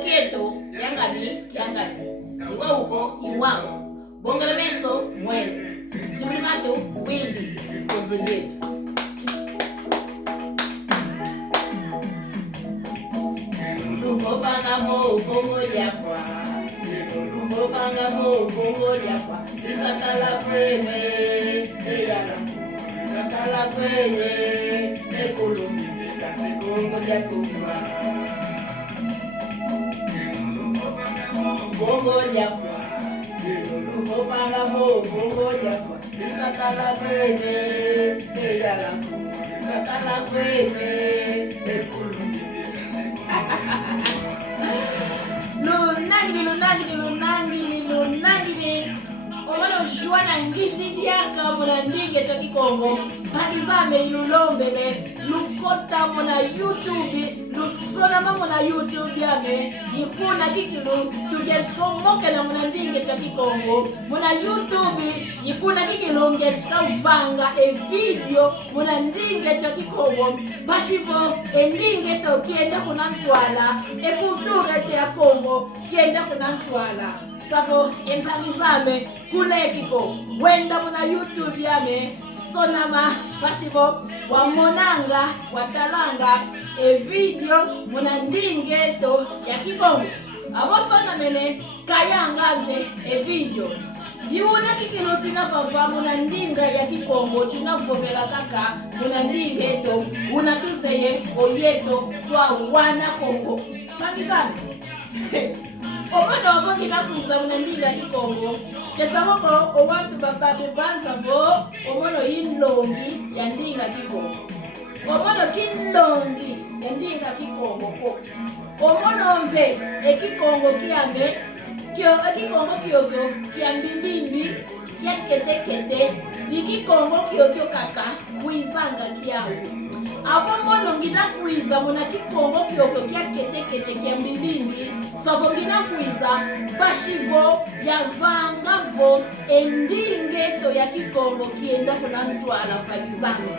Quieto, yangali. Iwa uko, iwao. Bongremeso, mwele. Sublimato, windi. Konzoleto. Kongo Jaffa. Kongo Jaffa. Isatala kwene, eyala. Isatala kwene, ekolombi. Kasi Kongo Jaffa. Kongo Jaffa. Kongo Jaffa. Isatala kwene, eyala. Isatala kwene, ekolombi. Lunangini omano juana ngishi diaka mona ndinge to KIKONGO pakizame ilulombele lukota mona YouTube lusona mona YouTube yame yikuna kikilu tugensko moke na mona ndinge to KIKONGO mona YouTube yikuna kikilu ngenska vanga e video mona ndinge to KIKONGO bashivo endinge to kienda kunantwala e kultura ya Kongo kienda kunantwala savo empangizame kulekiko wenda muna YouTube yame sonama bashivo wamonanga watalanga e video muna ndingeto ya KIKONGO avo sona mene kayangambe e video yiwuna kikino tunavava muna ndinga ya KIKONGO tunavovela kaka muna ndingeto unatuzeye oyeto twa wana Kongo pangizame Omano wabongi na kuiza muna ndinga ya KIKONGO kesaboko owantu bababe banza vo omano inlongi ya ndinga KIKONGO omano kinlongi ya ndinga KIKONGO ko omano mbe KIKONGO kiame KIKONGO kyoto kiambibimbi kia kete KIKONGO kyoto kaka kuizanga kiao Apo mono ngina kuiza muna KIKONGO kyoto kia kete kiambibimbi savo ngina kuiza bashivo ya vangavo endingeto ya KIKONGO kienda kunantwala palizano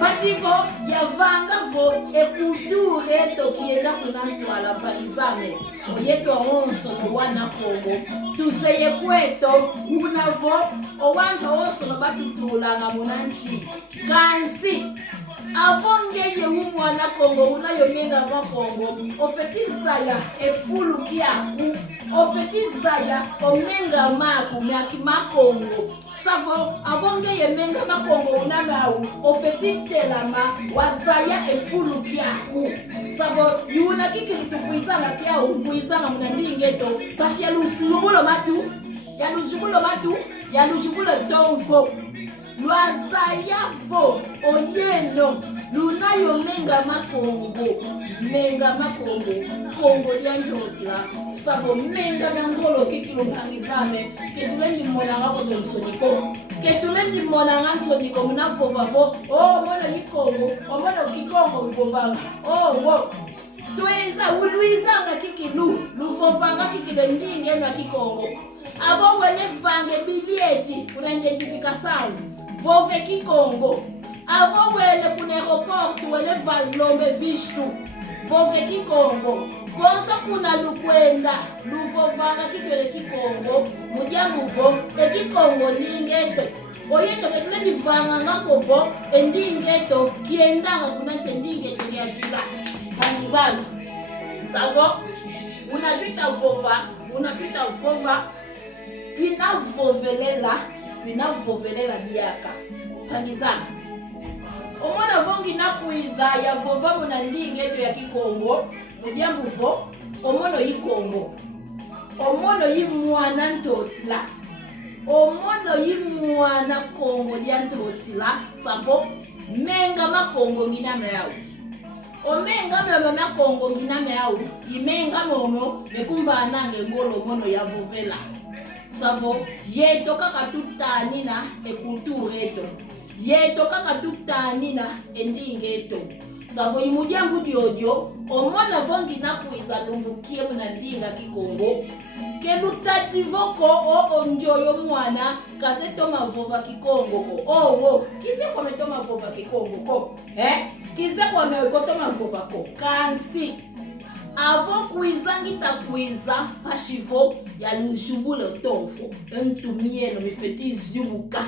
bashivo ya vangavo ekutureto kienda kunantwala palizame oyeto onso no wana Kongo tuzeye kweto unavo owanto onso no batutulanga munanchi kansi avongeye umwana Kongo unayomenga wa Kongo ofetizaya efulu kiaku ofetizaya omenga maku myaki makongo savo avongeye menga makongo unamau ofetitelama wazaya efulu kiaku savo yuna kikirutu kuisanga kiao kuisanga muna ndingeto bashi yalujubulo matu yalujubulo tonfo Lwazayavo oyeno lunayo menga makongo Kongo lyanjotla sabo menga ngolo kikilu mpangizame ketulendi mona ngako donsoniko ketulendi mona ngansoniko munavovavo mona mikongo mona KIKONGO uvovanga wo tuweza uluizanga kikilu luvovanga kikilu ndinge na KIKONGO avo wele vange bilieti unidentification vove KIKONGO avo wele kuna aeroport wele valombe vishtu vove KIKONGO konsa kuna lukwenda luvovanga kikwele KIKONGO mujamuvo KIKONGO ndingeto oyeto ketule livanga ngakovo endingeto kiendanga kunanse ndingeto ya vila panizalo savo unatuita vova pinavovelela diaka panizana omwana vongi nakuiza ya vova muna ndingeto ya KIKONGO mudiambuvo omono yikongo omono yimwana ntotla omono yimwana Kongo lyantotla savo menga makongo nginame yao omenga mama Kongo nginame yao imenga momo bekumva nange ngolo mono ya vovela savo yeto kaka tutanina ekultureto yeto kaka tutanina endingeto savo imudiangu diodio omona vongi nakuiza lumbukie muna ndinga KIKONGO kelutativoko onjoyo mwana kase toma vova KIKONGO ko kise kwa metoma vova KIKONGO ko kise kwa metoma vova ko kansi Avant kuiza ngita kuiza pashivo ya lushubule tofo. Ntumieno mifeti zibuka.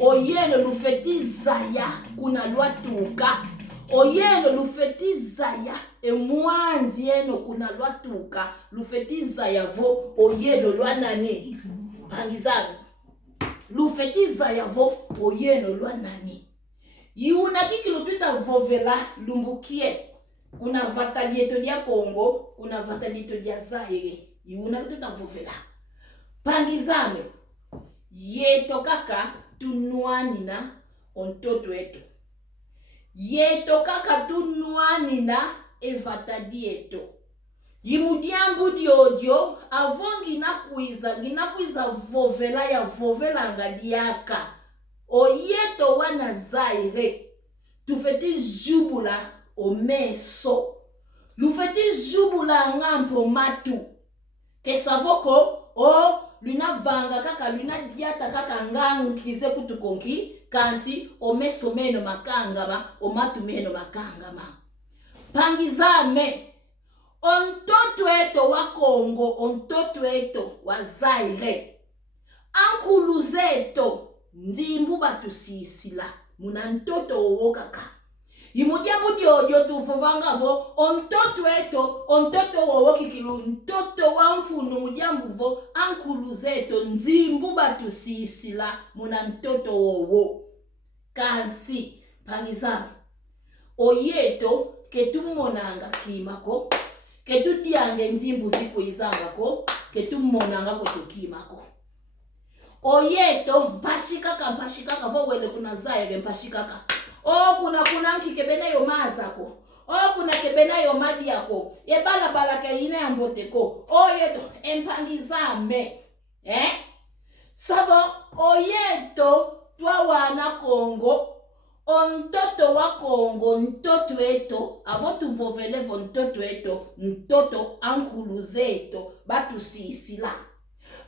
Oyeno lufeti zaya kuna lwatuka. Oyeno lufeti zaya emwanzi yeno kuna lwatuka. Lufeti zaya vo oyeno lwanani. Pangizana. Lufeti zaya vo oyeno lwanani. Yuna kikilu tuta vovela lumbukie. Kuna vata dieto dia Kongo, kuna vata dieto dia Zaire. Yuna tuta vovela. Pangizame. Yeto kaka tunuanina ontoto eto. Yeto kaka tunuanina evata dieto. Yimudiambu diodio avongi na kuiza vovela ya vovela ngadiaka. Oyeto wana Zaire. Tufeti jubula omeso. Lufeti jubula ngampo matu. Kesavoko o luna vanga kaka luna diata kaka ngangize kutukonki kansi omeso meno makangama omatu meno makangama. Pangizame. Ontoto eto wa Kongo, ontoto eto wa Zaire. Ankuluzeto ndimbu batusisila muna ntoto owo kaka. Yimudiambu diodio tuvovanga vo ontoto owo kikilu ntoto wa mfunu mudiambu vo ankuluzeto ndimbu batusisila muna ntoto owo. Kansi pangizame. Oyeto ketumonanga kimako. Ketu diange nzimbu ziku izangako. Ketu monanga kwetu kimako. Oyeto mpashikaka vo wele kuna Zaire mpashikaka. O kuna nkikebena yo mazako. O kuna kebena yo madi yako. Yebala bala ke ine amboteko. Oyeto empangizame. Savo oyeto twa wana Kongo. Ontoto wa Kongo ntoto eto. Avotu vovelevo ntoto eto. Ntoto ankuluzeto batu sisila.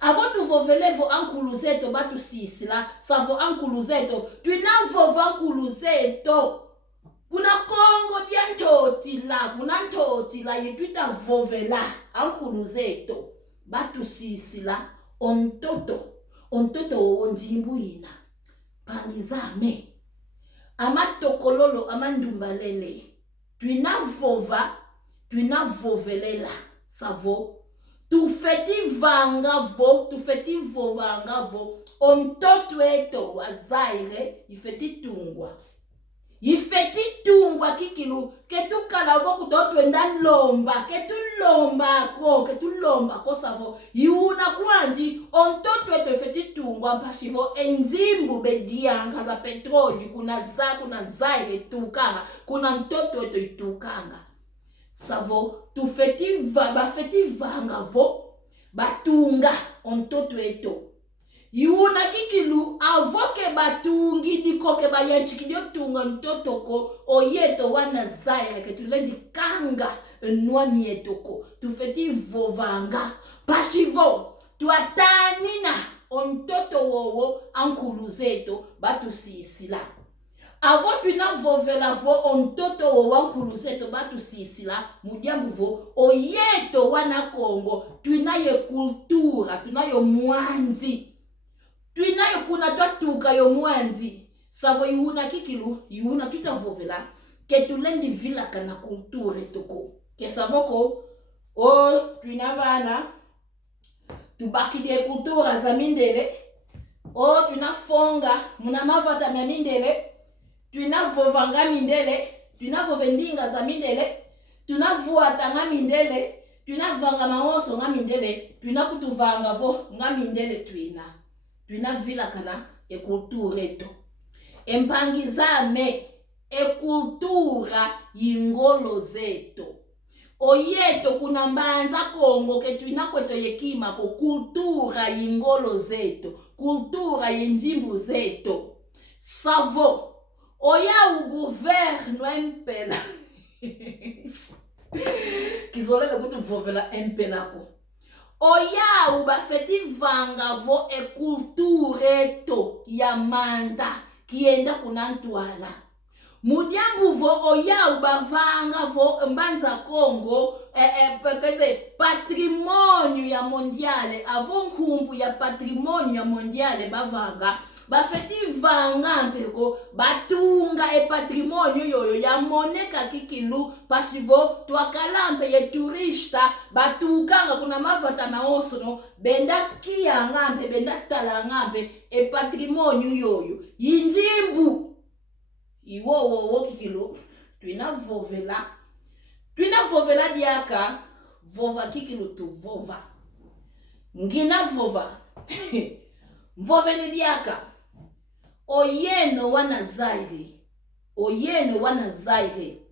Avotu vovelevo ankuluzeto batu sisila. Savo ankuluzeto. Tuina vovo ankuluzeto. Kuna Kongo diantotila. Kuna ntotila yetuita vovela ankuluzeto batu sisila. Ontoto onjimbu ina. Pangizame. Amatokololo amandumbalele. Tuina vovelela. Savo. Tufeti vanga vo. Ontoto eto wa Zaire. Yifeti tungwa kikilu. Ketu kalago kutoto enda lomba. Ketu lomba ko savo. Yuna kwanji. Ontoto eto yifeti tungwa mpashivo. Enzimbu bedianga za petroli. Kuna Zaire tukanga. Kuna ntoto eto itukanga. Savo. Tufeti vanga vo. Batunga. Ontoto eto. Yuna kikilu avoke batungi dikoke bayanchikidio tunga ntotoko oyeto wana Zaire ketulendi kanga enwani etoko tufeti vovanga pashivo tuatanina ontoto wowo ankuluzeto batu sisila. Avo pina vovela vo ontoto wowo ankuluzeto batu sisila mudiambu vo oyeto wana Kongo tuinaye kultura tunayo mwanzi. Tuinayo kuna tuatuka yo mwanzi. Savo yuna kikilu, yuna tuita vovela. Ketulendi vila kana kulture toko. Ke savoko, tuinavana. Tubaki de kultura za mindele. Tuinafonga, munamavata mya mindele. Tuinavovanga mindele. Tuinavovendinga za mindele. Tuinavuata nga mindele. Tuinavanga maoso nga mindele. Tuinakutuvanga vo nga mindele tuina. Tuina vila kana ekultura eto. Empangizame ekultura yingolo zeto. Oyeto kuna mbanza Kongo ke tuina kweto yekima ko kultura yingolo zeto. Kultura yenjimbu zeto. Savo. Oya ugoverno empela. Kizolele kutu vovela empelako. Oya ubafeti vanga vo ekultureto ya manda kienda kunantwala. Mudiambu vo oya ubavanga vo mbanza Kongo patrimonio ya mondiale avon kumbu ya patrimonio ya mondiale bavanga bafeti vanga mpeko batunga patrimonio yoyo ya moneka kikilu pasivo twakalampe ye turista batukanga kuna mavata maosono benda kia ngampe benda tala ngampe patrimonio yoyo yinzimbu iwo kikilu tuina vovela diaka vova kikilu tu vova ngina vova mvoveni diaka oyeno wana zaire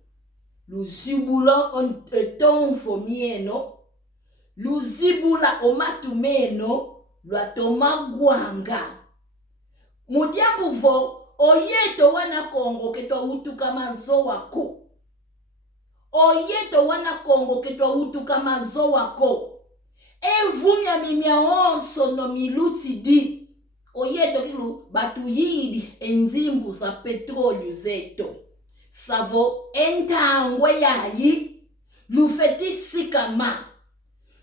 luzibula on etonfo mieno luzibula omatumeno lwatomagwanga mudiambu vo oyeto wana Kongo ketwa utuka mazo wako oyeto wana Kongo ketwa utuka mazo wako evumya mimya onso no miluti di oyeto kilu batu yidi enzimbu za petrolio zeto savo entangwe yayi lufeti sikama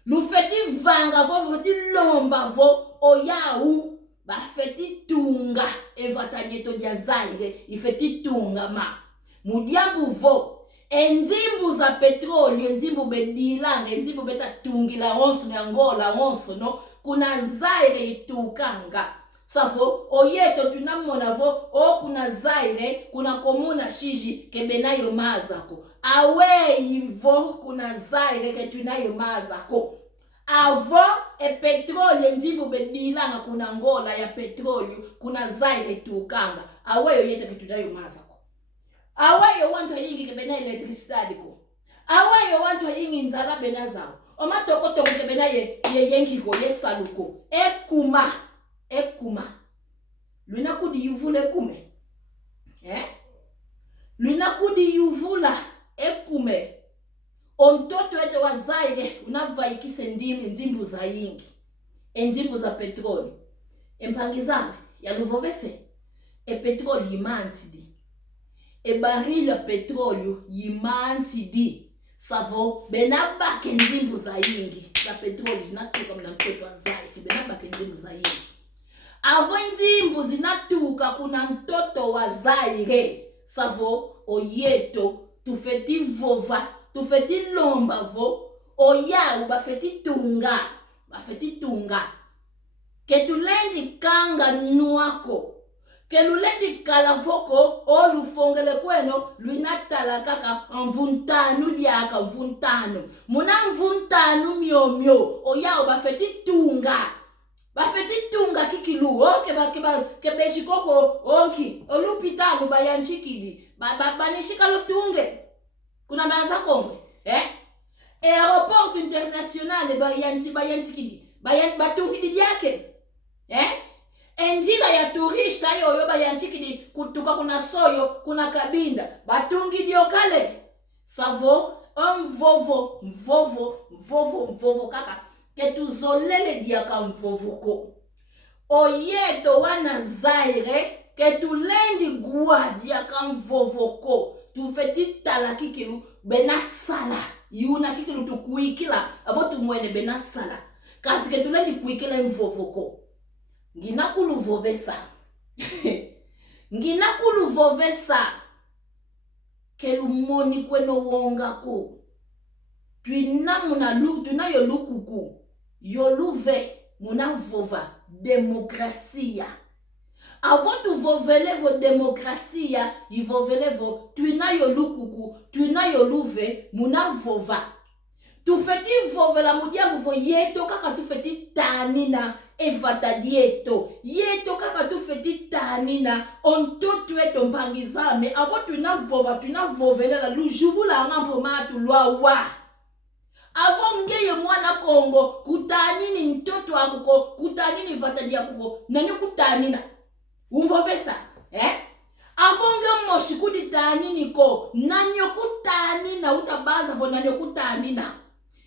lufeti vanga vo lufeti lomba vo oyahu bafeti tunga evatanyeto dia zaire ifeti tunga ma mudiambu vo enzimbu za petrolio enzimbu bedilanga enzimbu beta tungila onso na Angola onso no kuna zaire itukanga safo oyeto tunamona vo o kuna zaire kuna komuna shiji kebenayo mazako awe ivo kuna zaire ketunayo mazako avo petroli nzimbu bedilanga kuna Angola ya petroli kuna zaire tukanga aweyo yete ketunayo mazako aweyo wantu yingi kebena electricity ko aweyo wantu yingi nzala benazao omatoko kebena yenkiko yesaluko ekuma luna kudi yuvula kume luna kudi yuvula ekume ontoto ete wa zaire unavaikise nzimbu za yingi enzimbu za petroli empangizana ya luvovese petroli yimansidi baril ya petroli yimansidi savo benabake nzimbu za yingi za petroli zinatuka mna mtoto wa zaire benabake nzimbu za yingi avo nzimbu zinatuka kuna mtoto wa zaire savo oyeto tufeti vova tufeti lomba vo oya bafeti tunga ketulendi kanga nuako kelulendi kalavoko olufongele kweno luinatala kaka mvuntanu diaka mvuntanu muna mvuntanu mio oya bafeti tunga kikilu oke kebeshikoko onki olupitalu bayanchikidi banishika lutunge kuna banza Kongo aéroport international bayanchikidi batungidi diake enjila ya turista yoyo bayanchikidi kutuka kuna soyo kuna kabinda batungidi okale savo mvovo kaka ketuzolele diaka mvovoko oyeto wana zaire ketulendi gua diaka mvovoko tufeti tala kikilu benasala yuna kikilu tukuikila avotu mwene benasala kasi ketulendi kuikila mvovoko nginakulu vovesa kelumoni kweno wongako tunayo lukuku yoluve munavova demokrasia avant tu vovele vo demokrasia ivovele vo tunayo lukuku tunayo luve munavova tufeti vovela mudiamu vo yeto kaka tufeti tanina evata dieto yeto kaka tufeti tanina ontotu eto mpangizame avant tunavovelela lujubula ngampo matu lwa avant ngeye mwana Kongo kutanini mtoto akuko kutanini vata diakuko nani kutanina umvovesa avonge moshi kudi tanini ko nanyo kutanina utabaza vo nanyo kutanina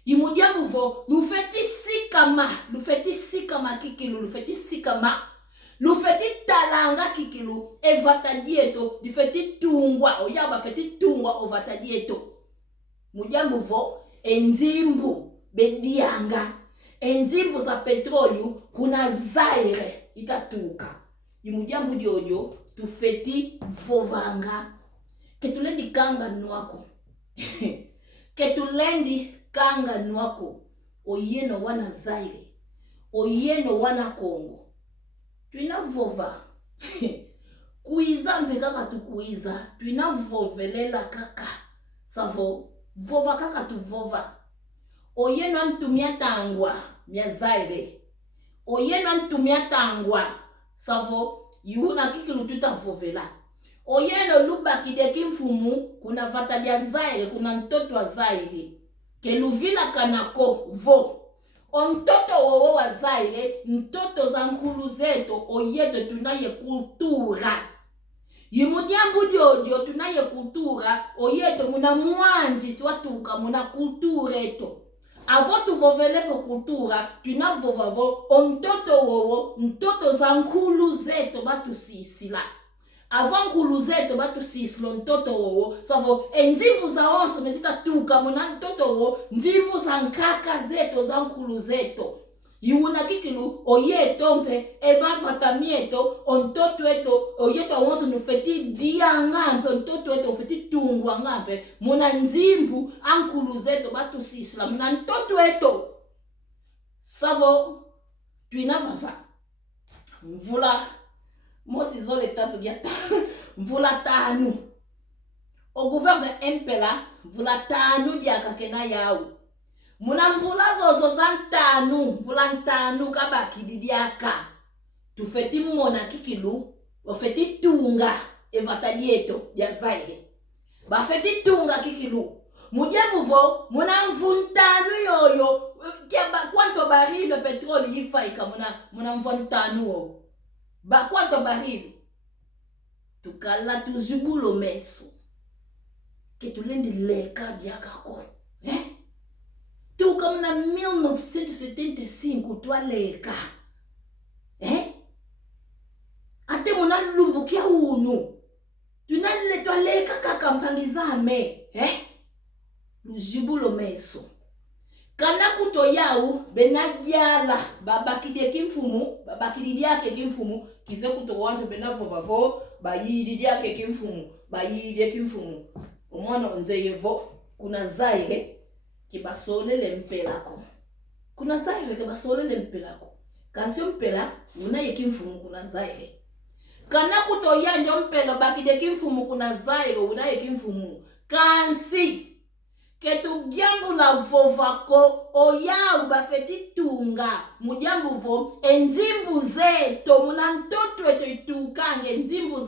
imudiamu vo lufeti sikama kikilu lufeti sikama Lufeti talanga kikilu evatadieto difeti tungwa oyaba feti tungwa ovatadieto mujambu vo enzimbu bedianga enzimbu za petrolio kuna Zaire itatuka imujambu diodio tufeti vovanga ketulendi kanga nwako ketulendi kanga nwako oyeno wana Zaire oyeno wana Kongo tuina vova kuiza mpekaka tukuiza tuina vovelela kaka savo vova kaka tu vova oyeno antumia tangwa mia Zaire oyeno antumia tangwa savo yuna kikilu tuta vovela oyeno luba kideki mfumu kuna vata dia Zaire kuna mtoto wa Zaire keluvila kanako vo ontoto wowo wa Zaire mtoto za nkulu zeto oyeto tunaye kultura yimudiambu diodio tunaye kultura oyeto muna mwanji twatuka muna kultura eto avo tuvovelevo kultura tunavovavo ontoto wowo mtoto za nkulu zeto batusisila avo nkulu zeto batusisila ontoto wowo savo enzimbu za onso mesita tuka muna ntoto wowo nzimbu za nkaka zeto za nkulu zeto yiwuna kikilu oyeto mpe ebafatamieto ontoto eto oyeto onso nufeti dianga mpe ontoto eto ufeti tungwa ngampe muna nzimbu ankulu zeto batusisila muna ntoto eto savo tuinavava mvula mosi zole tatu giata mvula tanu o gouverne empela mvula tanu diaka kena yau muna mvula zozo zantanu mvula ntanu kabaki diaka tufeti mona kikilu ofeti tunga evatadieto ya Zaire ba feti tunga kikilu mudiabuvo muna mvuntanu yoyo quanto baril de petrole ifaika muna mvuntanu o ba quanto baril tukala tuzubulo meso ketulendi leka diakako tuka muna 1975 twa leka ate muna lumbukia unu tunale twa leka kaka mpangizame luzibulo meso kana kuto yau benagiala babakide kimfumu babakidiake kimfumu kize kuto wanto benavo bavo bayidiake kimfumu bayide kimfumu umwana onzeyevo kuna Zaire kibasolele mpelako kuna Zaire kibasolele mpelako kansio mpela una yekimfumu kuna Zaire kana kuto yanjo mpelo bakide kimfumu kuna Zaire una yekimfumu kansi ketu giambu la vovako oyau bafeti tunga mudiambu vo enzimbu zeto muna ntoto eto itukanga enzimbu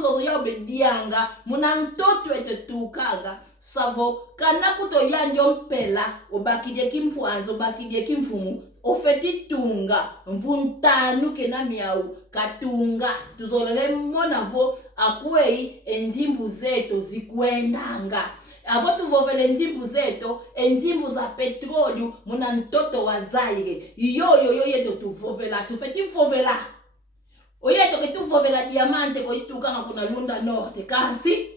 zozo yau bedianga muna ntoto eto tukanga savo kana kuto yanjo mpela obakide kimpuanzo obakide kimfumu ofeti tunga mvuntanu kena miau katunga tuzolele mona vo akuei enzimbu zeto zikuendanga avo tuvovele nzimbu zeto enzimbu za petrolio muna ntoto wa Zaire yoyo yeto tuvovela tufeti vovela oyeto ke tuvovela diamante ko itukanga kuna lunda norte kasi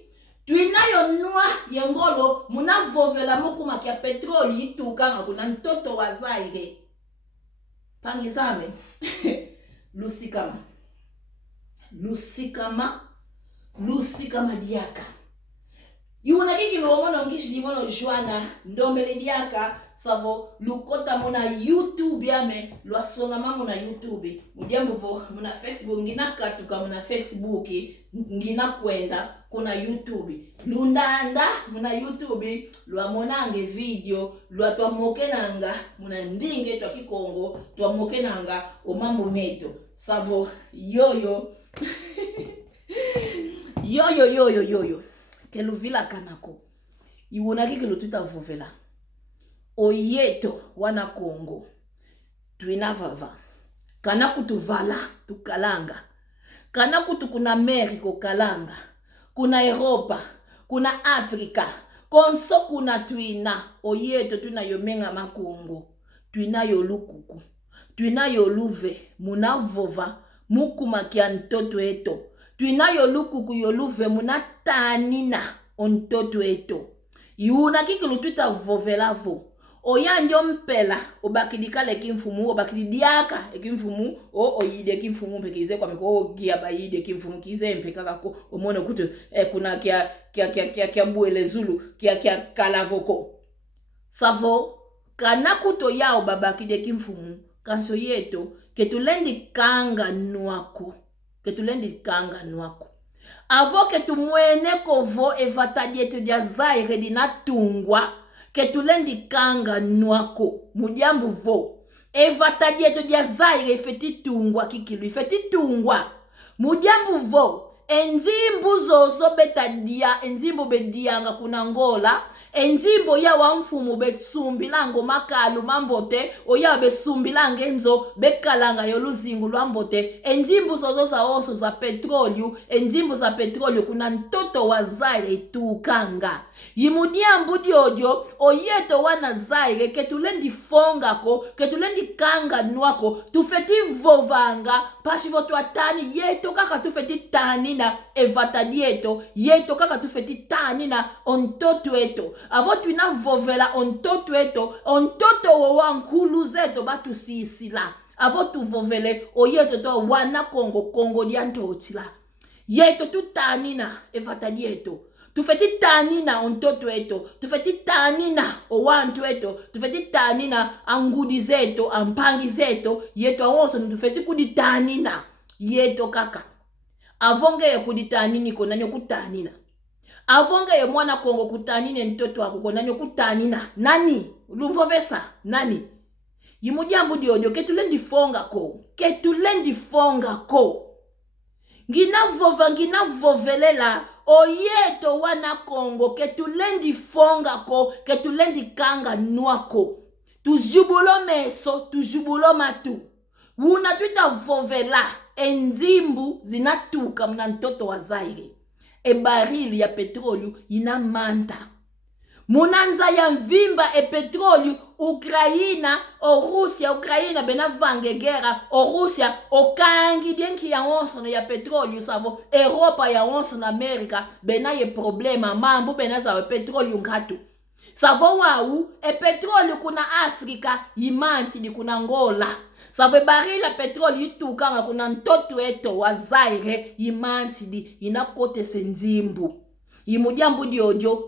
tuinayo nwa yengolo muna vovela mukuma kia petroli itukanga kuna ntoto wa Zaire pangizame lusikama diaka yuna kikilu omona ngishi divono joana ndombele diaka savo lukota mona YouTube yame lwasona mamu na YouTube mudiambo vo muna Facebook ngina katuka muna Facebook ngina kwenda kuna YouTube lundanda muna YouTube lwa monange video lwa twa mokenanga muna ndinge twa kikongo twa mokenanga omambo meto savo yoyo yoyo keluvila kanako iwona kikelo tutavovela oyeto wana Kongo tuina vava kana kutuvala tukalanga kana kutu kuna Amerika kalanga kuna Europa kuna Afrika konso kuna tuina oyeto tuna yomenga makongo tuina yolukuku tuina yoluve muna vova mukuma kia ntoto eto. Tuinayo luku kuyoluve muna tanina ontoto eto. Yuna kikilu tuta vovelavo. Oya ndio mpela obakidika le kimfumu obakidiaka ekimfumu oyide kimfumu pekize kwa miko gia bayide kimfumu kize mpeka ko omone kutu kuna kia buele zulu kia kalavoko savo kana kuto yao babakide kimfumu kanso yeto ketulendi kanga nwako avo ketumwene kovo evatadieto dia zaire dinatungwa ketulendi kanga nwako mujambu vo evatadieto dia zaire ifetitungwa kikilu ifetitungwa mujambu vo enzimbu zozo betadia enzimbu bedianga kuna ngola enzimbo ya wamfumu betsumbilango makalu mambote oya besumbilange enzo bekalanga yoluzingu lwambote enzimbu zozo za oso za petrolio enzimbu za petrolio kuna ntoto wa zaire tukanga yimudiambu diodio oyeto wana zaire ketulendi fongako ketulendi kanga nwako tufeti vovanga pashivo tuatani yeto kaka tufeti tanina evatadieto yeto kaka tufeti tanina ontoto eto avo tuina vovela ontoto eto ontoto wankulu zeto batu sisila avo tu vovele oyeto to wana kongo diantotila yeto tu tanina evatadieto tufeti tanina ontoto eto tufeti tanina owantu eto tufeti tanina angudi zeto ampangi zeto yeto awonso tufeti kuditanina yeto kaka avonge ya kuditanini konanyo kutanina avonge ya mwana kongo kutanine ntoto wako konanyo kutanina nani lumvovesa nani yimujambu diodio ketulendi fonga ko ngina vovelela oyeto wana kongo ketulendi fonga ko ketulendi kanga nwako tujubulo meso tujubulo matu wuna tuita vovela enzimbu zinatuka mna ntoto wa zaire ebarili ya petrolio ina manta munanza ya mvimba petrolio Ukraina o Ukraina bena vange gera o Russia o kangi denki ya onso ya petrolio savo Europa ya onso na America bena ye problema mambo bena za petrolio ngatu savo wau petrolio kuna Afrika yimanti ni kuna Angola savo barila petrolio itukanga kuna ntoto eto wa Zaire yimanti di inakote senzimbu yimujambu diodio